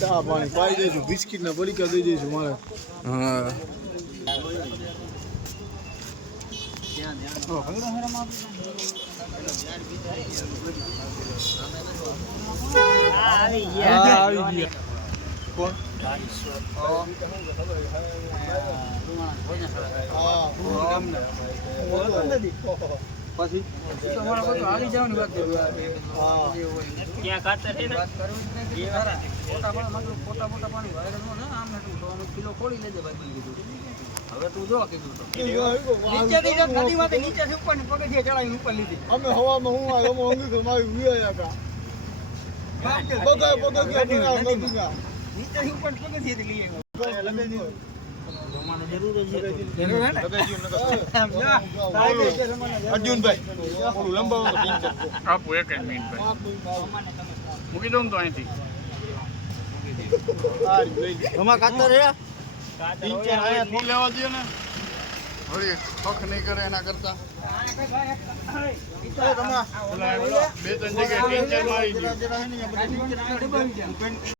ચા પાણી પાઈ દઈશું, બિસ્કિટ ના પડીકા દઈ દઈશું મારે. હા આવી ગયા. કોણ? પછી હાલી જવાની વાત ક્યાં ખાતર છે ને પોતા પાણી વાયરસ નો આમ કિલો ખોલી લેજે ભાઈ કીધું. હવે તું જો કીધું તો નીચેથી જો નદીમાંથી નીચેથી ઉપર ને પગથિયે ચડાવીને ઉપર લીધી. અમે હવામાં હું આ અમે અંગી મારી વિયા હતા. બગાય નીચેથી ઉપર પગથિયેથી લઈ આવ્યો. જમાનો જરૂર છે અર્જુનભાઈ ઓલું લંબાવો આપો એક જ મિનિટ ભાઈ મૂકી દઉં ને તો અહીંથી અમાર કાતર હે ફૂલ લેવા દો ને વળી હક નહીં કરે એના કરતા બે ત્રણ જગ્યાએ 3-4 મારી દો.